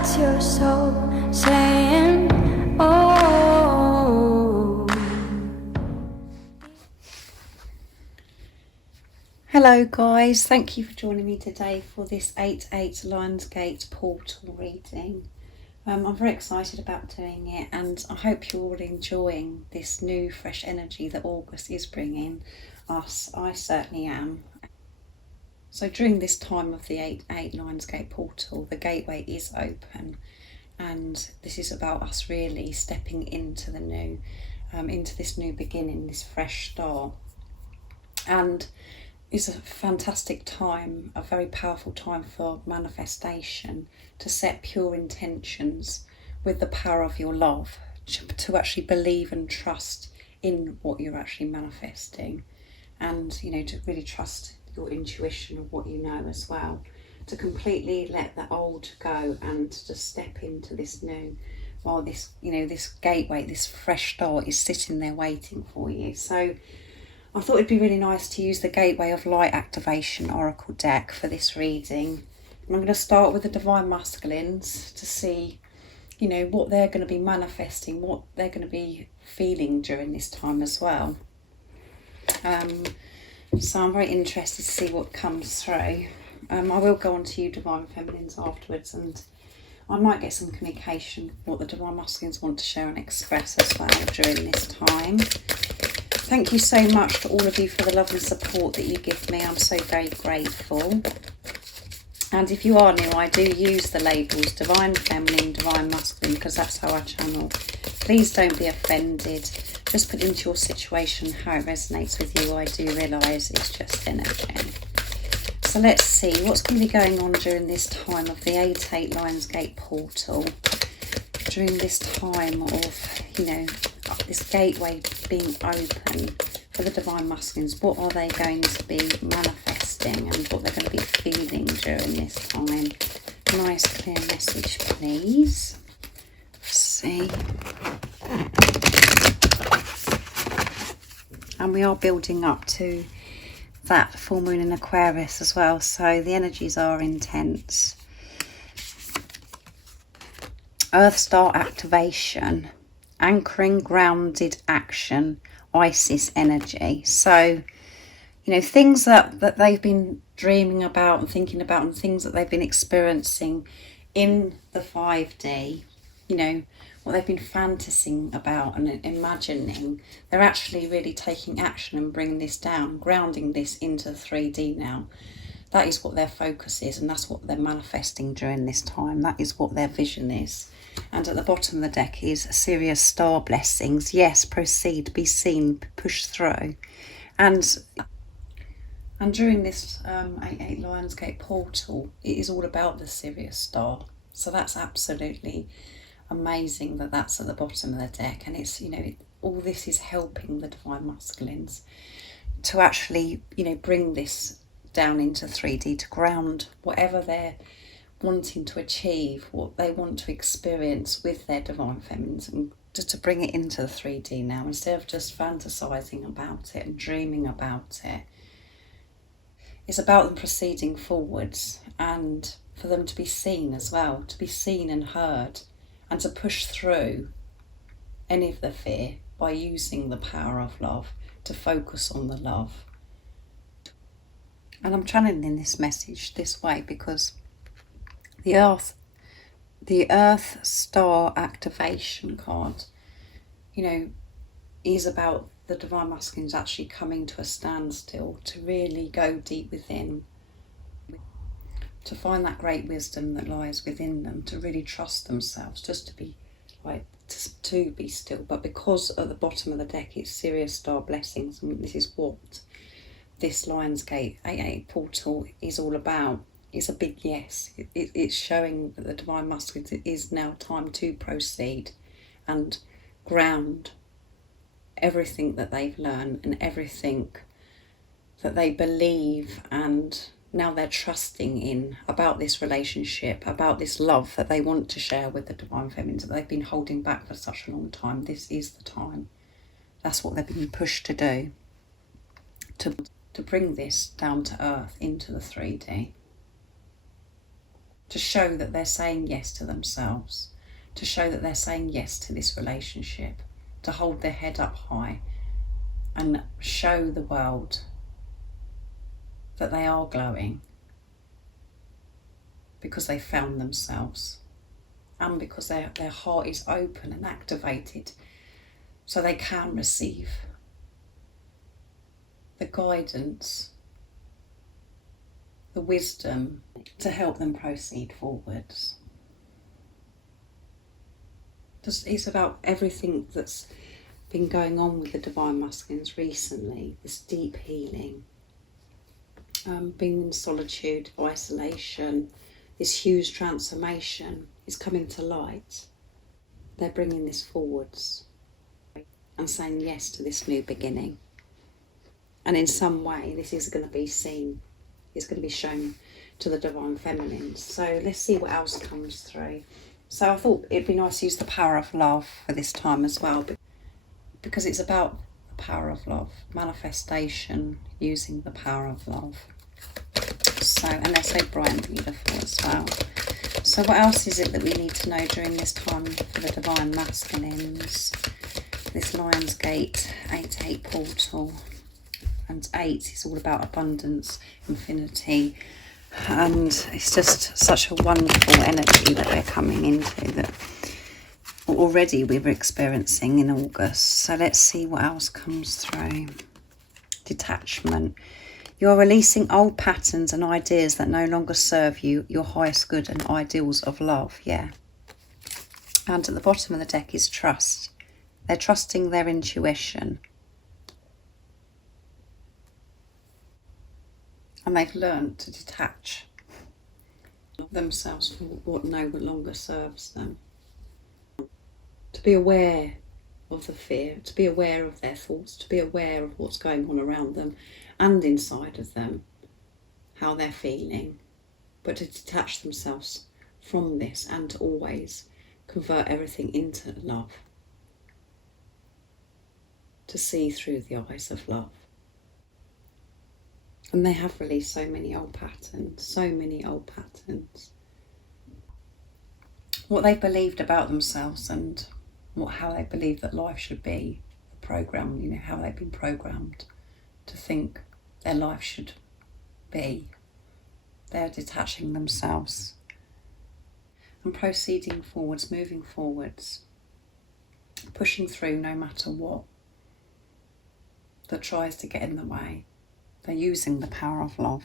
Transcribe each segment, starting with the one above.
That's your soul saying, oh. Hello guys, thank you for joining me today for this 8/8 LIONSGATE portal reading. I'm very excited about doing it, and I hope you're all enjoying this new fresh energy that August is bringing us. I certainly am. So during this time of the 8/8 LIONSGATE portal, the gateway is open, and this is about us really stepping into the new, into this new beginning, this fresh start. And it's a fantastic time, a very powerful time for manifestation, to set pure intentions with the power of your love, to actually believe and trust in what you're actually manifesting, and to really trust your intuition of what you know as well, to completely let the old go and to step into this new, while this this gateway, this fresh start is sitting there waiting for you. So I thought it'd be really nice to use the Gateway of Light Activation Oracle deck for this reading. And I'm going to start with the Divine Masculines to see, what they're going to be manifesting, what they're going to be feeling during this time as well. So I'm very interested to see what comes through. I will go on to you Divine Feminines afterwards, and I might get some communication what the Divine Masculines want to share and express as well during this time. Thank you so much to all of you for the love and support that you give me. I'm so very grateful. And if you are new, I do use the labels Divine Feminine, Divine Masculine, because that's how I channel. Please don't be offended. Just put into your situation how it resonates with you. I do realise it's just energy. So let's see what's going to be going on during this time of the 8/8 LIONSGATE portal. During this time of, this gateway being open for the Divine Masculines, what are they going to be manifesting and what they're going to be feeling during this time? Nice clear message, please. Let's see. And we are building up to that full moon in Aquarius as well, so the energies are intense. Earth Star activation, anchoring grounded action, Isis energy. So, things that they've been dreaming about and thinking about, and things that they've been experiencing in the 5D, what they've been fantasizing about and imagining, they're actually really taking action and bringing this down, grounding this into 3D now. That is what their focus is, and that's what they're manifesting during this time. That is what their vision is. And at the bottom of the deck is serious star blessings. Yes, proceed, be seen, push through. And during this 8/8 LIONSGATE portal, it is all about the Sirius star. So that's absolutely amazing that that's at the bottom of the deck. And it's, all this is helping the Divine Masculines to actually, bring this down into 3D, to ground whatever they're wanting to achieve, what they want to experience with their Divine Feminines, and just to bring it into the 3D now, instead of just fantasizing about it and dreaming about it. It's about them proceeding forwards, and for them to be seen as well, to be seen and heard, and to push through any of the fear by using the power of love, to focus on the love. And I'm channeling this message this way because the Earth Star activation card, is about the Divine Masculines actually coming to a standstill, to really go deep within, to find that great wisdom that lies within them, to really trust themselves, just to be to be still. But because at the bottom of the deck it's serious star blessings, and this is what this LIONSGATE 8/8 portal is all about. It's a big yes. It's showing that the Divine Masculines, it is now time to proceed and ground everything that they've learned and everything that they believe, and now they're trusting in about this relationship, about this love that they want to share with the Divine Feminines, that they've been holding back for such a long time. This is the time. That's what they've been pushed to do, to bring this down to earth into the 3D. to show that they're saying yes to themselves, to show that they're saying yes to this relationship, to hold their head up high and show the world that they are glowing because they found themselves and because their heart is open and activated so they can receive the guidance, the wisdom to help them proceed forwards. It's about everything that's been going on with the Divine Masculines recently, this deep healing, being in solitude, isolation, this huge transformation is coming to light. They're bringing this forwards and saying yes to this new beginning. And in some way, this is going to be seen, it's going to be shown to the Divine Feminines. So let's see what else comes through. So I thought it'd be nice to use the power of love for this time as well, because it's about the power of love, manifestation using the power of love. So, and they're so bright and beautiful as well. So what else is it that we need to know during this time for the Divine Masculines? This LIONSGATE 8-8 portal. And 8 is all about abundance, infinity. And it's just such a wonderful energy that we're coming into that already we were experiencing in August. So let's see what else comes through. Detachment. You are releasing old patterns and ideas that no longer serve you, your highest good and ideals of love. Yeah. And at the bottom of the deck is trust. They're trusting their intuition. And they've learned to detach themselves from what no longer serves them. To be aware of the fear, to be aware of their thoughts, to be aware of what's going on around them and inside of them, how they're feeling, but to detach themselves from this and to always convert everything into love, to see through the eyes of love. And they have released so many old patterns, so many old patterns. What they've believed about themselves and how they believe that life should be, the program, you know, how they've been programmed to think their life should be. They're detaching themselves and proceeding forwards, moving forwards, pushing through no matter what that tries to get in the way. They're using the power of love.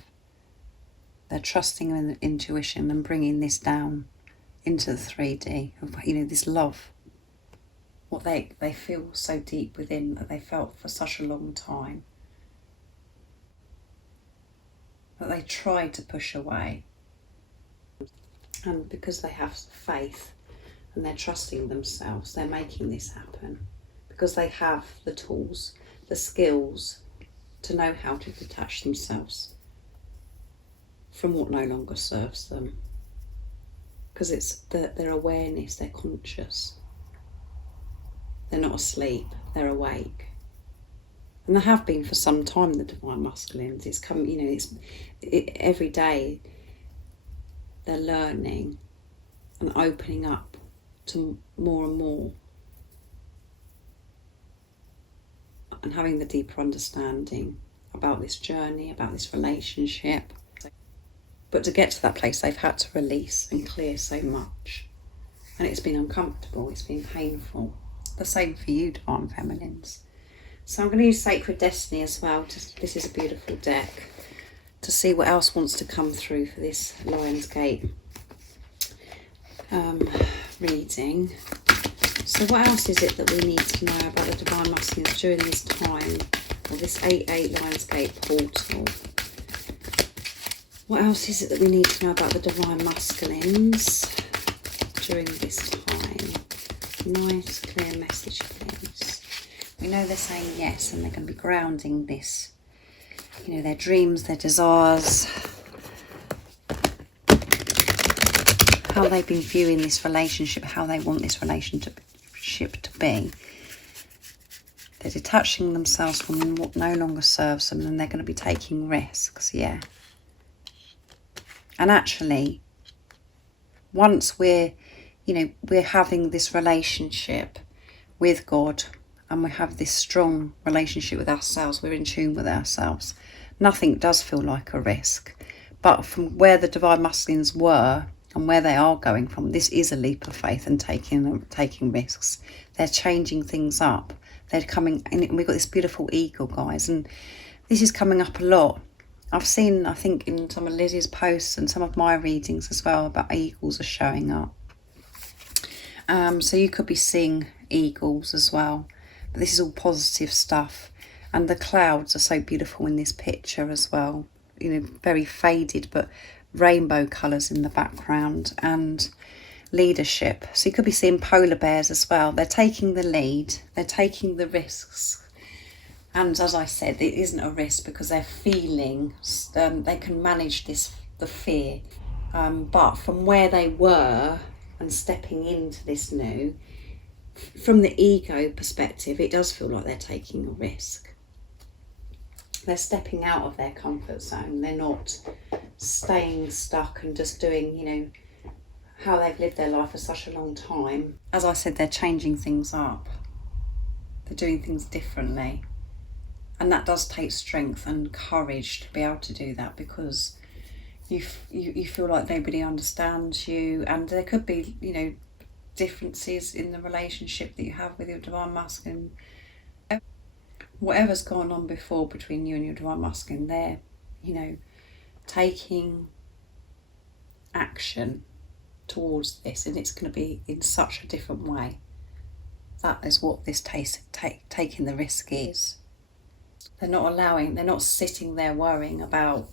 They're trusting in intuition and bringing this down into the 3D of, you know, this love. What they feel so deep within that they felt for such a long time. That they tried to push away. And because they have faith and they're trusting themselves, they're making this happen. Because they have the tools, the skills, to know how to detach themselves from what no longer serves them. Because it's their awareness, they're conscious. They're not asleep, they're awake. And they have been for some time, the Divine Masculines. It's come, you know, every day they're learning and opening up to more and more. And having the deeper understanding about this journey, about this relationship. But to get to that place, they've had to release and clear so much. And it's been uncomfortable, it's been painful. The same for you, Divine Feminines. So I'm going to use Sacred Destiny as well. This is a beautiful deck. To see what else wants to come through for this LIONSGATE reading. So what else is it that we need to know about the Divine Masculines during this time, or this 8-8 LIONSGATE portal? What else is it that we need to know about the Divine Masculines during this time? Nice, clear message, please. We know they're saying yes, and they're going to be grounding this, you know, their dreams, their desires, how they've been viewing this relationship, how they want this relationship to be. They're detaching themselves from what no longer serves them, and they're going to be taking risks, yeah. And actually, once we're, we're having this relationship with God, and we have this strong relationship with ourselves, we're in tune with ourselves, nothing does feel like a risk. But from where the divine masculines were and where they are going from, this is a leap of faith and taking risks. They're changing things up. They're coming, and we've got this beautiful eagle, guys, and this is coming up a lot. I've seen, I think, in some of Lizzie's posts and some of my readings as well, about eagles are showing up. So you could be seeing eagles as well. But this is all positive stuff. And the clouds are so beautiful in this picture as well. Very faded, but rainbow colours in the background, and leadership. So you could be seeing polar bears as well. They're taking the lead. They're taking the risks. And as I said, it isn't a risk because they're feeling, they can manage the fear. But from where they were and stepping into this new, from the ego perspective, it does feel like they're taking a risk. They're stepping out of their comfort zone. They're not staying stuck and just doing, how they've lived their life for such a long time. As I said, they're changing things up. They're doing things differently. And that does take strength and courage to be able to do that, because you feel like nobody understands you, and there could be, differences in the relationship that you have with your divine masculine. Whatever's gone on before between you and your divine masculine, they're, taking action towards this, and it's going to be in such a different way. That is what this taking the risk is. They're not sitting there worrying about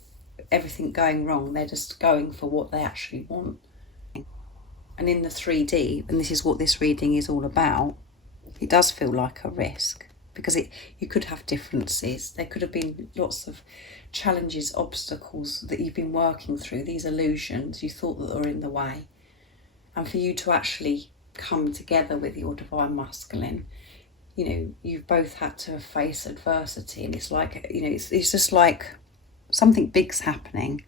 everything going wrong. They're just going for what they actually want. And in the 3D, and this is what this reading is all about, it does feel like a risk, because you could have differences. There could have been lots of challenges, obstacles that you've been working through, these illusions you thought that were in the way. And for you to actually come together with your divine masculine, you've both had to face adversity, and it's like, it's just like something big's happening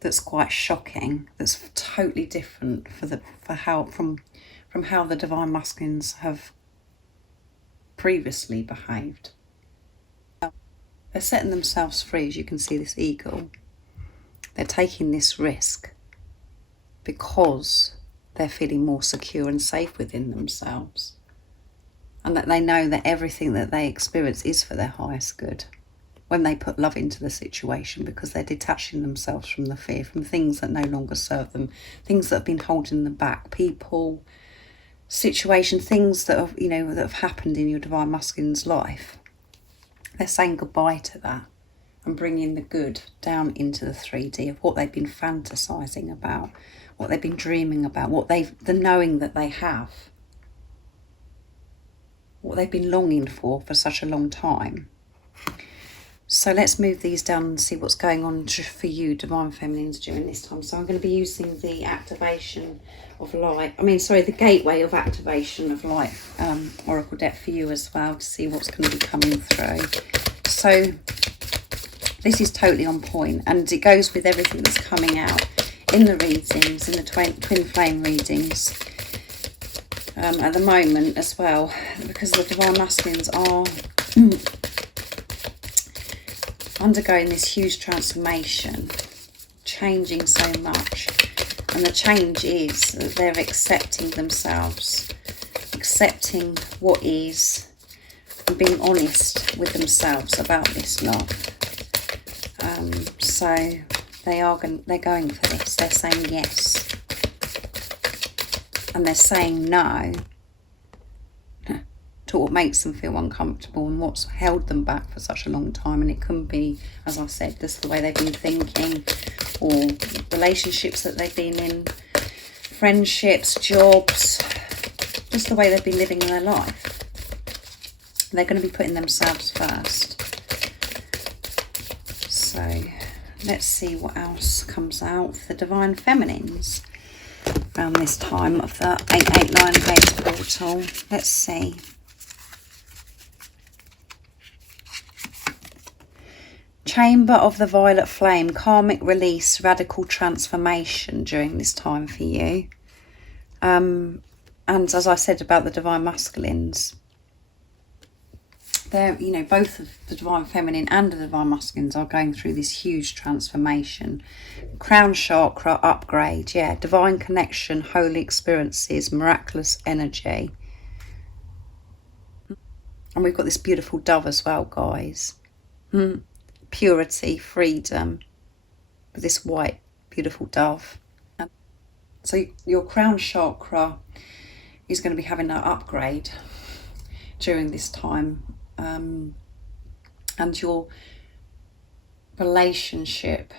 that's quite shocking, that's totally different from how the divine masculines have previously behaved. They're setting themselves free, as you can see this eagle. They're taking this risk because they're feeling more secure and safe within themselves, and that they know that everything that they experience is for their highest good when they put love into the situation, because they're detaching themselves from the fear, from things that no longer serve them, things that have been holding them back, people, situation, things that have, that have happened in your divine masculine's life. They're saying goodbye to that and bringing the good down into the 3D of what they've been fantasizing about, what they've been dreaming about, the knowing that they have, what they've been longing for such a long time. So let's move these down and see what's going on for you, divine feminines, during this time. So I'm going to be using the activation of light, the gateway of activation of light oracle deck for you as well, to see what's going to be coming through. So this is totally on point, and it goes with everything that's coming out in the readings, in the twin flame readings at the moment as well, because the divine masculines are undergoing this huge transformation, changing so much. And the change is that they're accepting themselves, accepting what is, and being honest with themselves about this love. So they're going for this. They're saying yes, and they're saying no to what makes them feel uncomfortable and what's held them back for such a long time. And it can be, as I said, just the way they've been thinking, or relationships that they've been in, friendships, jobs, just the way they've been living their life. They're going to be putting themselves first. So let's see what else comes out for the divine feminines around this time of the 889 Gates portal. Let's see. Chamber of the Violet Flame, karmic release, radical transformation during this time for you. And as I said about the Divine Masculines, they're, you know, both of the Divine Feminine and the Divine Masculines are going through this huge transformation. Crown chakra upgrade, yeah, divine connection, holy experiences, miraculous energy. And we've got this beautiful dove as well, guys. Purity, freedom, with this white, beautiful dove. And so your crown chakra is going to be having an upgrade during this time. And your relationship,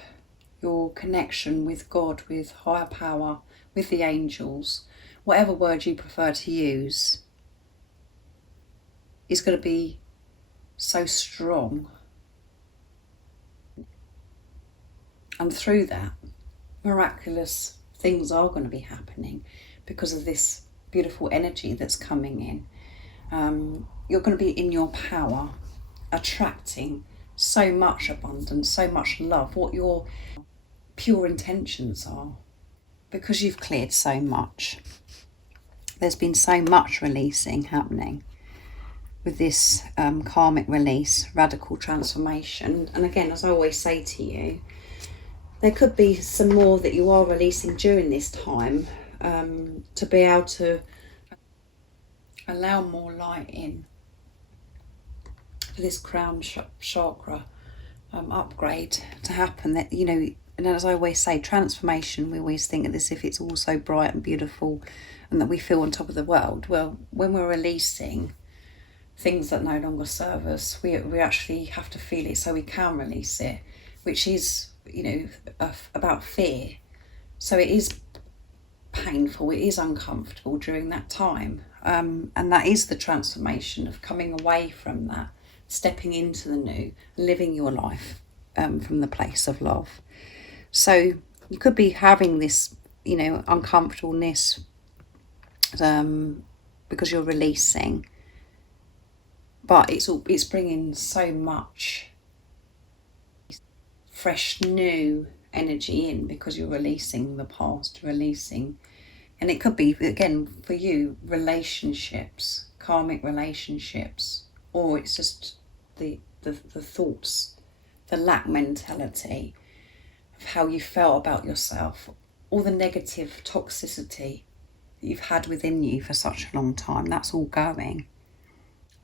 your connection with God, with higher power, with the angels, whatever word you prefer to use, is going to be so strong. And through that, miraculous things are going to be happening because of this beautiful energy that's coming in. You're going to be in your power, attracting so much abundance, so much love, what your pure intentions are, because you've cleared so much. There's been so much releasing happening with this karmic release, radical transformation. And again, as I always say to you, there could be some more that you are releasing during this time, to be able to allow more light in for this crown chakra upgrade to happen. That, you know, and as I always say, transformation, we always think of this if it's all so bright and beautiful and that we feel on top of the world. Well, when we're releasing things that no longer serve us, we actually have to feel it so we can release it, which is, you know, about fear. So it is painful, it is uncomfortable during that time, and that is the transformation of coming away from that, stepping into the new, living your life from the place of love. So you could be having this, you know, uncomfortableness because you're releasing, but it's bringing so much fresh new energy in because you're releasing the past, releasing. And it could be, again, for you, relationships, karmic relationships, or it's just the thoughts, the lack mentality of how you felt about yourself, all the negative toxicity that you've had within you for such a long time. That's all going.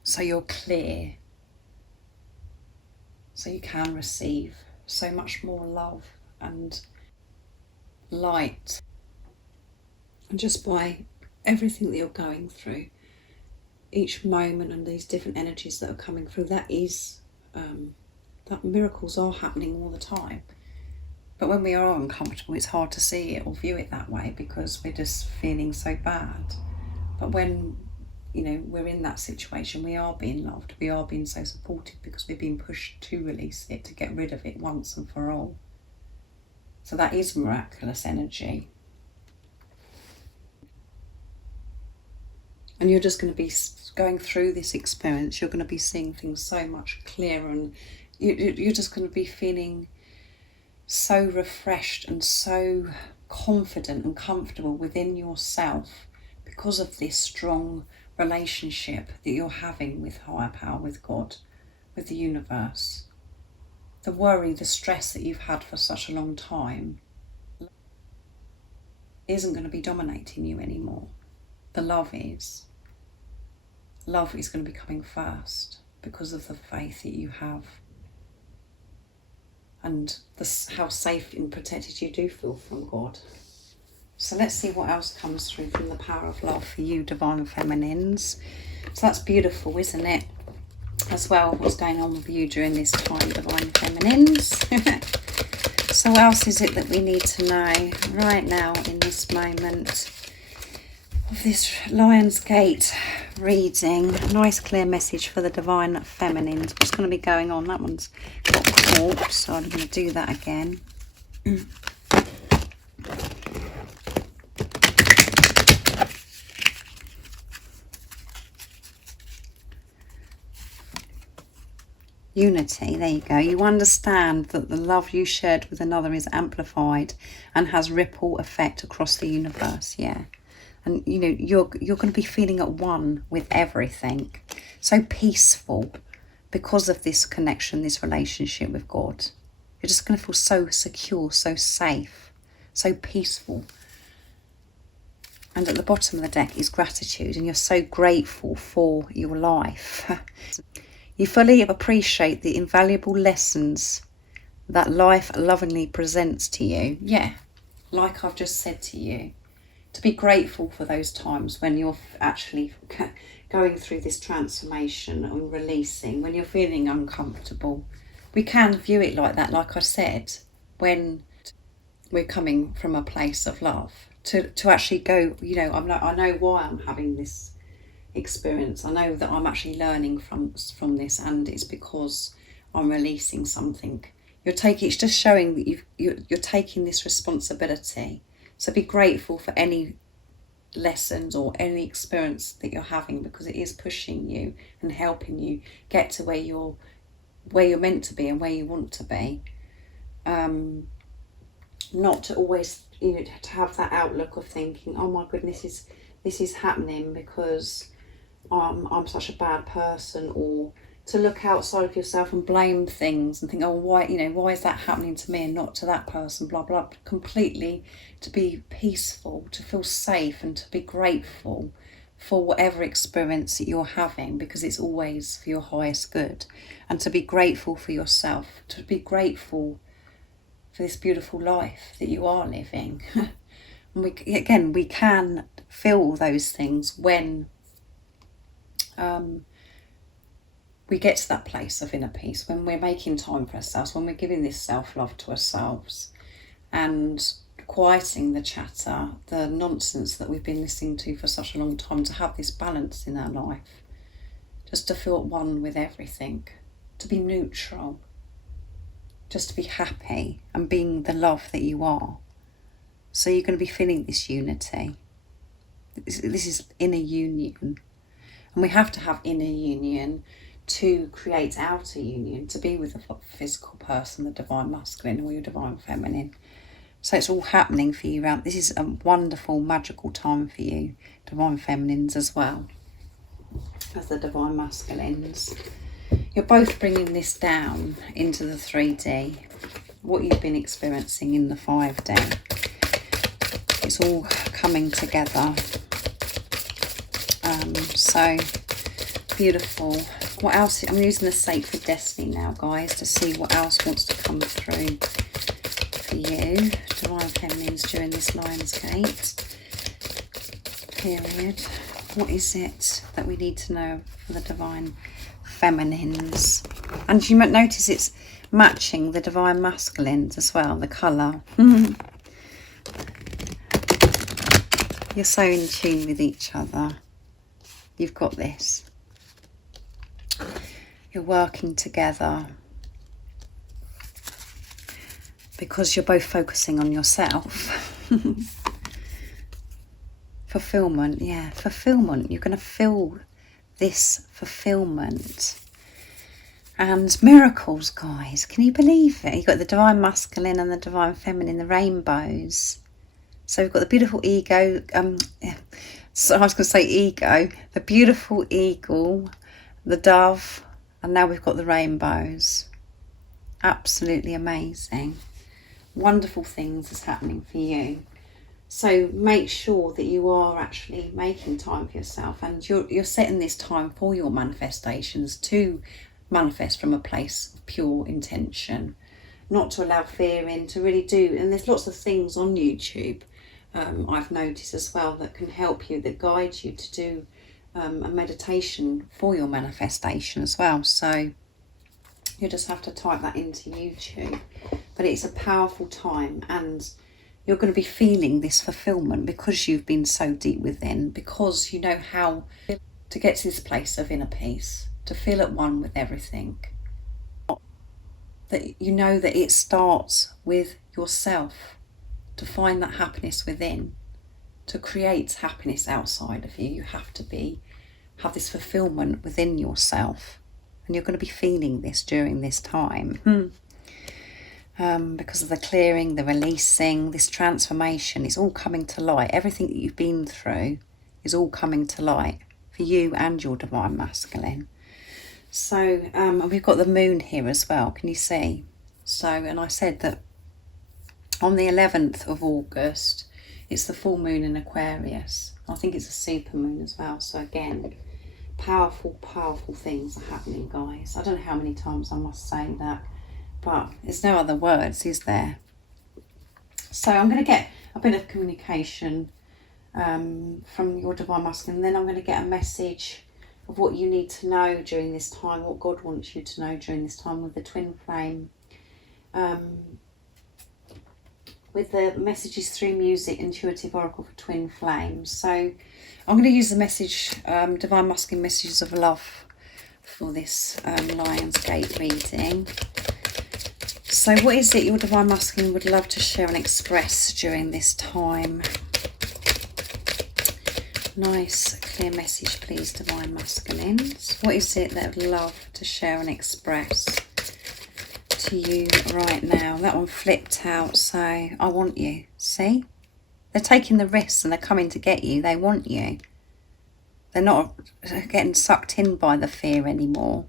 So you're clear. So you can receive so much more love and light. And just by everything that you're going through, each moment and these different energies that are coming through, that is, that miracles are happening all the time. But when we are uncomfortable, it's hard to see it or view it that way because we're just feeling so bad. But when, you know, we're in that situation, we are being loved, we are being so supported because we're being pushed to release it, to get rid of it once and for all. So that is miraculous energy. And you're just going to be going through this experience, you're going to be seeing things so much clearer, and you're just going to be feeling so refreshed and so confident and comfortable within yourself because of this strong relationship that you're having with higher power, with God, with the universe. The worry, the stress that you've had for such a long time isn't going to be dominating you anymore. The love is. Love is going to be coming first because of the faith that you have and how safe and protected you do feel from God. So let's see what else comes through from the power of love for you, Divine Feminines. So that's beautiful, isn't it? As well, what's going on with you during this time, Divine Feminines. So what else is it that we need to know right now in this moment of this LIONSGATE reading? Nice clear message for the Divine Feminines. What's going to be going on? That one's got caught, so I'm going to do that again. Unity, there you go. You understand that the love you shared with another is amplified and has ripple effect across the universe, yeah. And, you know, you're going to be feeling at one with everything. So peaceful because of this connection, this relationship with God. You're just going to feel so secure, so safe, so peaceful. And at the bottom of the deck is gratitude, and you're so grateful for your life. You fully appreciate the invaluable lessons that life lovingly presents to you. Yeah, like I've just said to you, to be grateful for those times when you're actually going through this transformation and releasing, when you're feeling uncomfortable. We can view it like that, like I said, when we're coming from a place of love. To actually go, you know, I know why I'm having this experience. I know that I'm actually learning from this, and it's because I'm releasing something. It's just showing that you're taking this responsibility. So be grateful for any lessons or any experience that you're having, because it is pushing you and helping you get to where you're meant to be and where you want to be. Not to always, you know, to have that outlook of thinking, oh my goodness, this is happening because I'm such a bad person, or to look outside of yourself and blame things and think, oh, why is that happening to me and not to that person, blah blah. Completely to be peaceful, to feel safe, and to be grateful for whatever experience that you're having, because it's always for your highest good. And to be grateful for yourself, to be grateful for this beautiful life that you are living. And we can feel those things when we get to that place of inner peace, when we're making time for ourselves, when we're giving this self-love to ourselves and quieting the chatter, the nonsense that we've been listening to for such a long time, to have this balance in our life, just to feel at one with everything, to be neutral, just to be happy and being the love that you are. So you're going to be feeling this unity. This is inner union. And we have to have inner union to create outer union, to be with the physical person, the divine masculine or your divine feminine. So it's all happening for you. This is a wonderful, magical time for you, divine feminines as well as the divine masculines. You're both bringing this down into the 3D, what you've been experiencing in the 5D. It's all coming together. So beautiful. What else? I'm using the Sacred Destiny now, guys, to see what else wants to come through for you, divine feminines, during this Lionsgate period. What is it that we need to know for the divine feminines? And you might notice it's matching the divine masculines as well, the colour. You're so in tune with each other. You've got this. You're working together because you're both focusing on yourself. Fulfillment, yeah, fulfillment. You're going to feel this fulfillment. And miracles, guys. Can you believe it? You've got the divine masculine and the divine feminine, the rainbows. So we've got the beautiful ego. So I was going to say ego. The beautiful eagle, the dove, and now we've got the rainbows. Absolutely amazing. Wonderful things is happening for you. So make sure that you are actually making time for yourself, and you're setting this time for your manifestations, to manifest from a place of pure intention, not to allow fear in, to really do. And there's lots of things on YouTube I've noticed as well that can help you, that guide you to do a meditation for your manifestation as well. So you just have to type that into YouTube. But it's a powerful time, and you're going to be feeling this fulfillment because you've been so deep within, because you know how to get to this place of inner peace, to feel at one with everything. That you know that it starts with yourself, to find that happiness within, to create happiness outside of you. You have to have this fulfillment within yourself. And you're going to be feeling this during this time. Because of the clearing, the releasing, this transformation, it's all coming to light. Everything that you've been through is all coming to light for you and your divine masculine. So we've got the moon here as well. Can you see? So, and I said that on the 11th of August, it's the full moon in Aquarius. I think it's a super moon as well. So again, powerful, powerful things are happening, guys. I don't know how many times I must say that, but there's no other words, is there? So I'm going to get a bit of communication from your divine masculine, and then I'm going to get a message of what you need to know during this time, what God wants you to know during this time with the twin flame, with the messages through music, intuitive oracle for twin flames. So I'm going to use the message, divine masculine messages of love for this Lionsgate reading. So what is it your divine masculine would love to share and express during this time? Nice, clear message, please, divine masculines. What is it that would love to share and express to you right now? That one flipped out, so I want you. See? They're taking the risks and they're coming to get you. They want you. They're not getting sucked in by the fear anymore.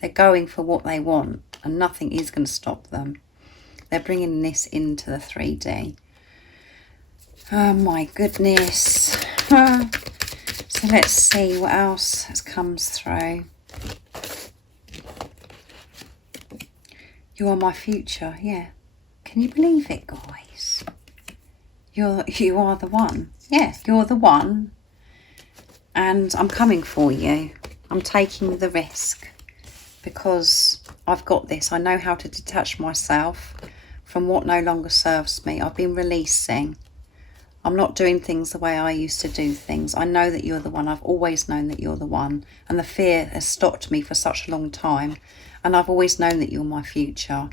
They're going for what they want, and nothing is going to stop them. They're bringing this into the 3D. Oh my goodness. So let's see what else comes through. You are my future. Yeah. Can you believe it, guys? You are the one. Yeah, you're the one. And I'm coming for you. I'm taking the risk because I've got this. I know how to detach myself from what no longer serves me. I've been releasing. I'm not doing things the way I used to do things. I know that you're the one. I've always known that you're the one. And the fear has stopped me for such a long time. And I've always known that you're my future.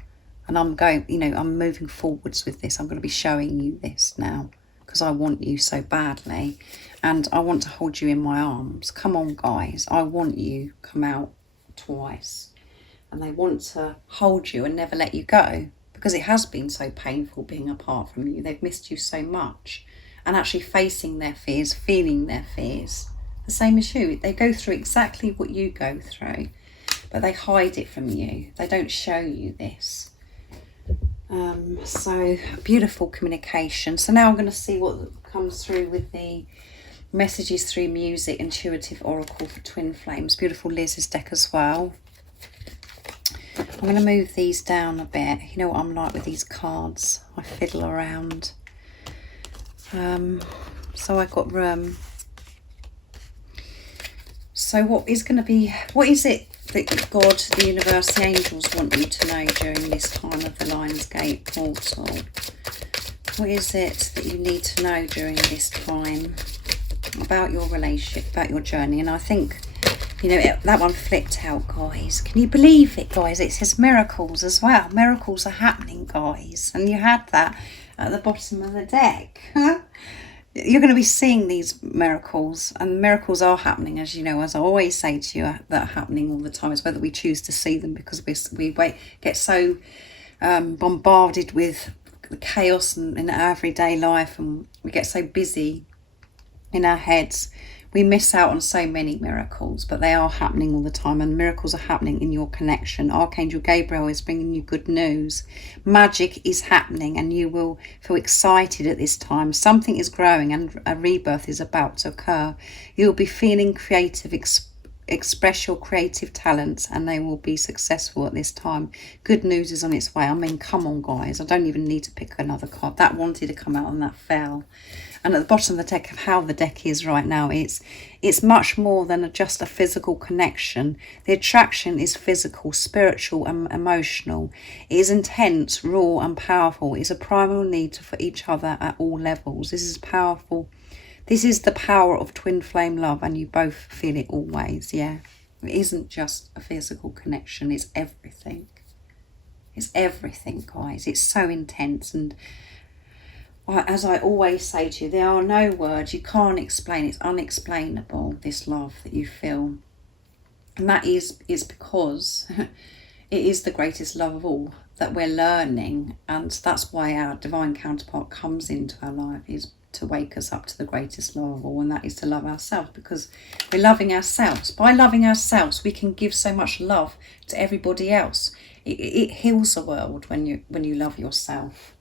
And I'm going, you know, I'm moving forwards with this. I'm going to be showing you this now because I want you so badly. And I want to hold you in my arms. Come on, guys. I want you. Come out twice. And they want to hold you and never let you go. Because it has been so painful being apart from you. They've missed you so much. And actually facing their fears, feeling their fears. The same as you. They go through exactly what you go through. But they hide it from you. They don't show you this. So beautiful communication. So now I'm going to see what comes through with the messages through music, intuitive oracle for twin flames. Beautiful Liz's deck as well. I'm going to move these down a bit. You know what I'm like with these cards. I fiddle around. So I got so what is it that God, the universe, the angels want you to know during this time of the Lionsgate portal? What is it that you need to know during this time about your relationship, about your journey? And I think, you know, that one flipped out, guys. Can you believe it, guys? It says miracles as well. Miracles are happening, guys. And you had that at the bottom of the deck. You're going to be seeing these miracles, and miracles are happening, as you know, as I always say to you, that are happening all the time. It's whether we choose to see them, because we get so bombarded with the chaos in our everyday life, and we get so busy in our heads. We miss out on so many miracles, but they are happening all the time, and miracles are happening in your connection. Archangel Gabriel is bringing you good news. Magic is happening, and you will feel excited at this time. Something is growing, and a rebirth is about to occur. You'll be feeling creative, express your creative talents, and they will be successful at this time. Good news is on its way. I mean, come on, guys. I don't even need to pick another card. That wanted to come out and that fell. And at the bottom of the deck, of how the deck is right now, it's much more than just a physical connection. The attraction is physical, spiritual and emotional. It is intense, raw and powerful. It's a primal need for each other at all levels. This is powerful. This is the power of twin flame love, and you both feel it always, yeah. It isn't just a physical connection, it's everything. It's everything, guys. It's so intense, and as I always say to you, there are no words. You can't explain. It's unexplainable, this love that you feel. And that is because it is the greatest love of all that we're learning, and that's why our divine counterpart comes into our life, is to wake us up to the greatest love of all, and that is to love ourselves, because we're loving ourselves. By loving ourselves, we can give so much love to everybody else. It heals the world when you love yourself,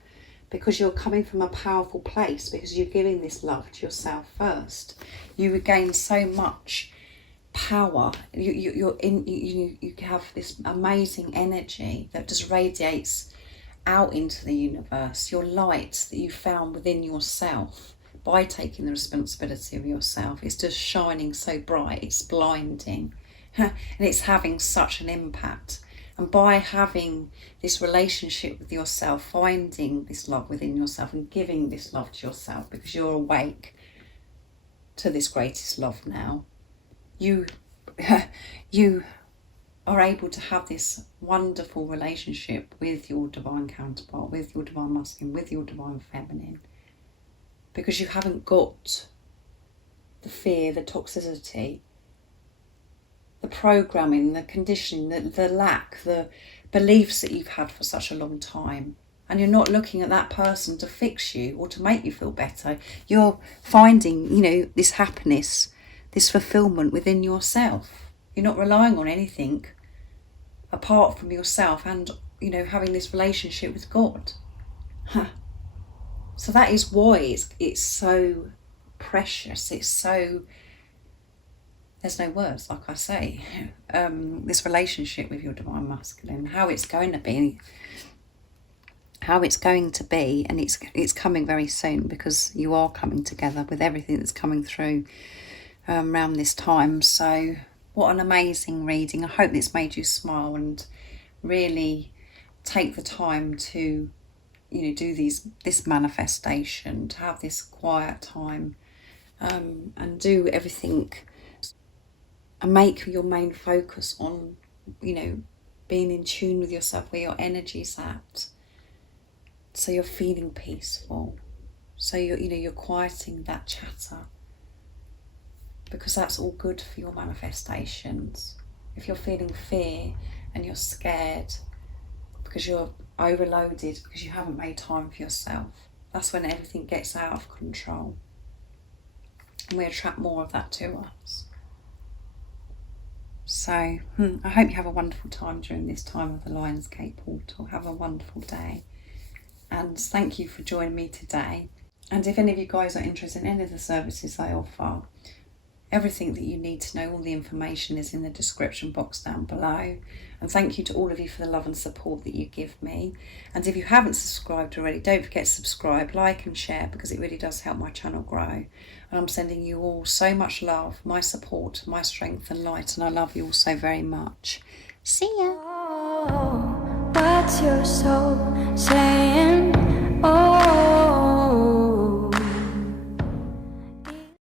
because you're coming from a powerful place, because you're giving this love to yourself first. You regain so much power. You have this amazing energy that just radiates out into the universe. Your light that you found within yourself by taking the responsibility of yourself is just shining so bright, it's blinding. And it's having such an impact. And by having this relationship with yourself, finding this love within yourself and giving this love to yourself, because you're awake to this greatest love now, you are able to have this wonderful relationship with your divine counterpart, with your divine masculine, with your divine feminine, because you haven't got the fear, the toxicity, the programming, the conditioning, the lack, the beliefs that you've had for such a long time. And you're not looking at that person to fix you or to make you feel better. You're finding, this happiness, this fulfillment within yourself. You're not relying on anything apart from yourself and, having this relationship with God. So that is why it's so precious. It's so, there's no words, like I say, this relationship with your divine masculine, how it's going to be, and it's coming very soon, because you are coming together with everything that's coming through around this time. So what an amazing reading. I hope it's made you smile and really take the time to do this manifestation, to have this quiet time, and do everything and make your main focus on being in tune with yourself, where your energy's at, so you're feeling peaceful, so you're quieting that chatter, because that's all good for your manifestations. If you're feeling fear and you're scared because you're overloaded, because you haven't made time for yourself, that's when everything gets out of control, and we attract more of that to us. So I hope you have a wonderful time during this time of the LIONSGATE portal. Have a wonderful day, and thank you for joining me today. And if any of you guys are interested in any of the services I offer, everything that you need to know, all the information is in the description box down below. And thank you to all of you for the love and support that you give me. And if you haven't subscribed already, don't forget to subscribe, like and share, because it really does help my channel grow. And I'm sending you all so much love, my support, my strength and light, and I love you all so very much. See ya. Oh, what's your soul saying?